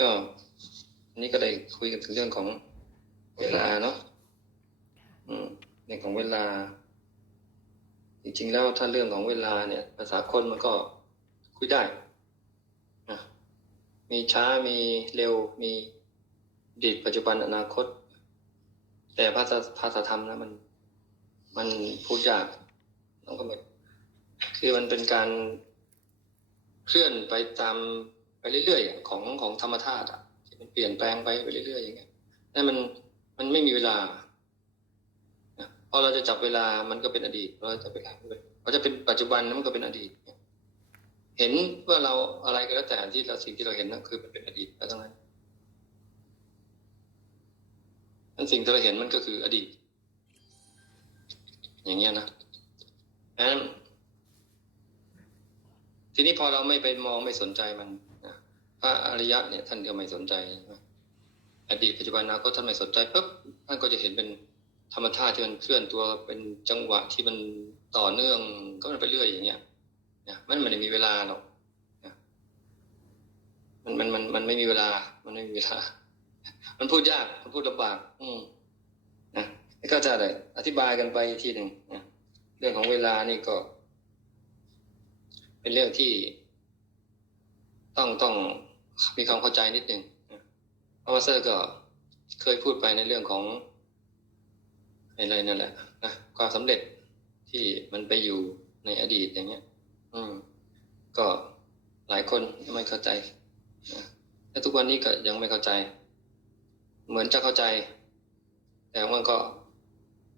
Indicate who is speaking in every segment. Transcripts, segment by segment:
Speaker 1: ก็อันนี้ก็ได้คุยกันถึงเรื่องของเวลาเนาะอืมเรื่องของเวลา จริงๆแล้วถ้าเรื่องของเวลาเนี่ย ภาษาคนมันก็คุยได้นะมีช้ามีเร็วมีอดีตปัจจุบันอนาคต แต่ภาษาภาษาธรรมนะมัน มันพูดยากต้องก็แบบคือมันเป็นการเคลื่อนไปตาม ไปเรื่อยๆอะของของธรรมธาตุอะที่มันเปลี่ยนแปลงไปไปเรื่อยๆอย่างเงี้ยนั่นมันมันไม่มีเวลาพอเราจะจับเวลามันก็เป็นอดีตเราจับเวลามันก็พอจะเป็นปัจจุบันมันก็เป็นอดีต เห็นว่าเราอะไรก็แล้วแต่ที่เราสิ่งที่เราเห็นนั่นคือมันเป็นอดีตแล้วทั้งนั้นนั้นสิ่งที่เราเห็นมันก็คืออดีต อย่างเงี้ยนะนั้นทีนี้พอเราไม่ไปมองไม่สนใจมัน ระอริยะเนี่ยท่านก็ไม่สนใจอดีตปัจจุบันอนาคตท่านไม่สนใจปุ๊บท่านก็จะเห็นเป็นธรรมชาติที่มันเคลื่อนตัวเป็นจังหวะที่มันต่อเนื่องก็มันไปเรื่อยอย่างเงี้ยนะมันไม่ได้มีเวลาหรอกนะมันมันมันมันไม่มีเวลา มันไม่มีเวลา มันพูดยาก มันพูดลำบาก อืมนะก็จะได้อธิบายกันไปทีหนึ่งนะเรื่องของเวลานี่ก็ เป็นเรื่องที่ต้องต้อง มีความเข้าใจนิดหนึ่งพราะว่าเซอร์ก็เคยพูดไปในเรื่องของอะไรนั่นแหละนะความสำเร็จที่มันไปอยู่ในอดีตอย่างเงี้ย อืม ก็หลายคนยังไม่เข้าใจนะและทุกวันนี้ก็ยังไม่เข้าใจ เหมือนจะเข้าใจ แต่มันก็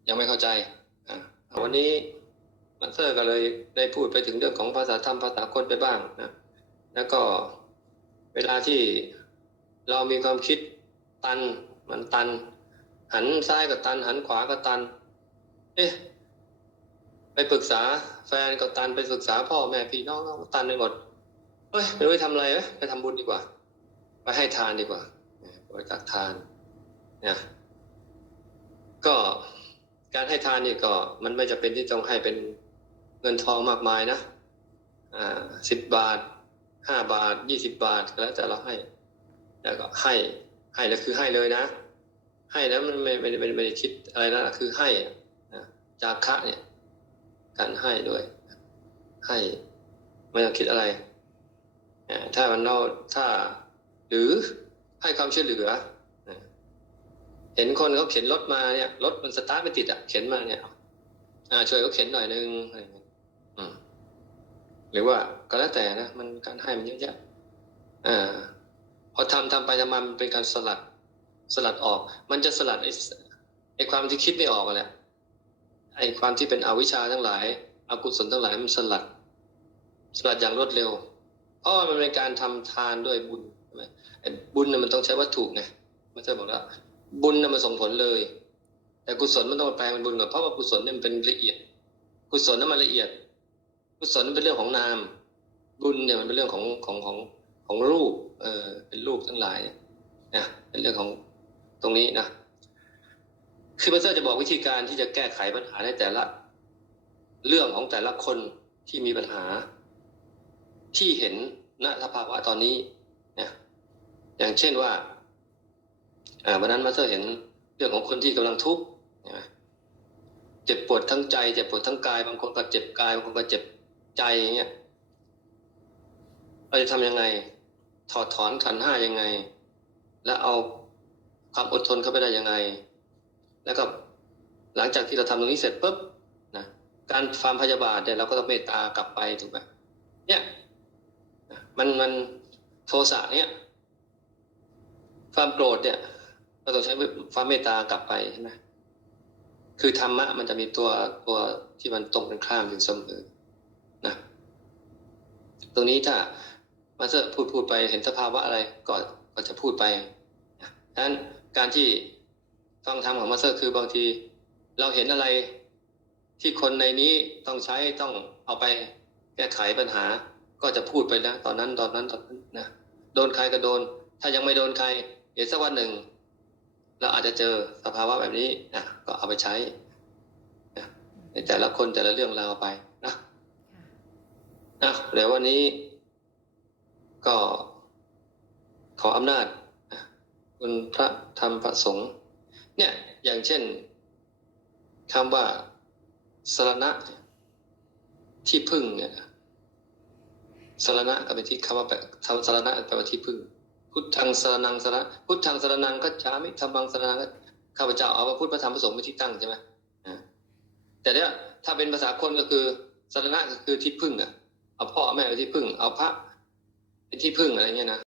Speaker 1: ยังไม่เข้าใจ อะวันนี้มันเซอร์ก็เลยได้พูดไปถึงเรื่องของภาษาธรรมภาษาคนไปบ้างนะแล้วก็ เวลาที่เรามีความคิดตันมันตัน หันซ้ายก็ตัน หันขวาก็ตัน เอ๊ะไปปรึกษาแฟนก็ตันไปปรึกษาพ่อแม่พี่น้องก็ตันไปหมดเฮ้ยไม่รู้ทำอะไรไหมไปทำบุญดีกว่า ไปให้ทานดีกว่าบริจาคทานเนี่ยก็การให้ทานนี่ก็มันไม่จะเป็นที่ต้องให้เป็นเงินทองมากมายนะอ่าสิบบาท ห้าบาทยี่สิบบาทแล้วแต่เราให้ แล้วก็ให้ให้แล้วคือให้เลยนะ ให้แล้วมันไม่ไม่ได้ไม่ได้ไม่ได้คิดอะไรนะคือให้นะจากคะเนี่ยการให้ด้วย ให้ไม่ต้องคิดอะไรถ้ามันเราถ้า หรือให้ความช่วยเหลือเห็นคนเขาเข็นรถมาเนี่ยรถมันสตาร์ทไม่ติดอะเข็นมาเนี่ยอ่าช่วยเขาเข็นหน่อยนึงอะไรเงี้ย หรือว่าก็แล้วแต่นะมันการให้มันเยอะแยะอ่าพอทำทำไปทำมามันเป็นการสลัดสลัดออก มันจะสลัดไอ้ไอ้ความที่คิดไม่ออกแหละไอ้ความที่เป็นอวิชชาทั้งหลายอกุศลทั้งหลายมันสลัด สลัดอย่างรวดเร็ว เพราะว่ามันเป็นการทำทานด้วยบุญใช่ไหมไอ้บุญน่ะมันต้องใช้วัตถุไงไม่ใช่บอกว่า บุญน่ะมันส่งผลเลย แต่กุศลมันต้องแปลงเป็นบุญก่อนเพราะว่ากุศลเนี่ยมันเป็นละเอียด กุศลนั้นมันละเอียด กุศลเป็นเรื่องของนาม บุญเนี่ยมันเป็นเรื่องของของของของรูป เออเป็นรูปทั้งหลายนะเป็นเรื่องของตรงนี้นะคือพระเจ้าจะบอกวิธีการที่จะแก้ไขปัญหาในแต่ละ เรื่องของแต่ละคนที่มีปัญหา ที่เห็นณสภาวะตอนนี้เนี่ยอย่างเช่นว่าอ่าวันนั้นมาเตอร์เห็นเรื่องของคนที่กำลังทุกข์เจ็บปวดทั้งใจ เจ็บปวดทั้งกาย บางคนก็เจ็บกาย บางคนก็เจ็บ ใจอย่างเงี้ยเราจะทำยังไง ถอดถอนขันห้ายังไง แล้วเอาความอดทนเข้าไปได้ยังไง แล้วก็หลังจากที่เราทำตรงนี้เสร็จปุ๊บนะการความพยาบาทเนี่ยเราก็ต้องเมตตากลับไปถูกไหมเนี่ยมันมันโทสะเนี่ย ความโกรธเนี่ยเราต้องใช้ความเมตตากลับไปใช่ไหมคือธรรมะมันจะมีตัวตัวที่มันตรงกันข้ามอยู่เสมอ ตรงนี้ถ้ามาเซอร์พูดพูดไปเห็นสภาวะอะไรก็ก็จะพูดไปดังนั้นการที่ฟังธรรมของมาสเตอร์คือบางที เราเห็นอะไรที่คนในนี้ต้องใช้ต้องเอาไปแก้ไขปัญหา ก็จะพูดไปนะตอนนั้นตอนนั้นตอนนั้นนะโดนใครก็โดน ถ้ายังไม่โดนใครเดี๋ยวสักวันหนึ่ง เราอาจจะเจอสภาวะแบบนี้นะก็เอาไปใช้นะในแต่ละคนแต่ละเรื่องราวไป นะนะเดี๋ยววันนี้ก็ขออำนาจคุณพระธรรมพระสงฆ์เนี่ยอย่างเช่นคำว่าสรณะที่พึ่งเนี่ยสรณะก็เป็นที่คำว่าแปลคำสรณะแปลว่าที่พึ่ง พุทธังสรนังสรณะพุทธังสรนังก็จามิธรรมังสรนังก็ข้าพเจ้าเอาพระพุทธพระธรรมพระสงฆ์เป็นที่ตั้งใช่ไหมอ่าแต่เนี่ยถ้าเป็นภาษาคนก็คือสรณะก็คือที่พึ่งอะ เอาพ่อแม่ไปที่พึ่ง เอาพระเป็นที่พึ่งอะไรเงี้ยนะ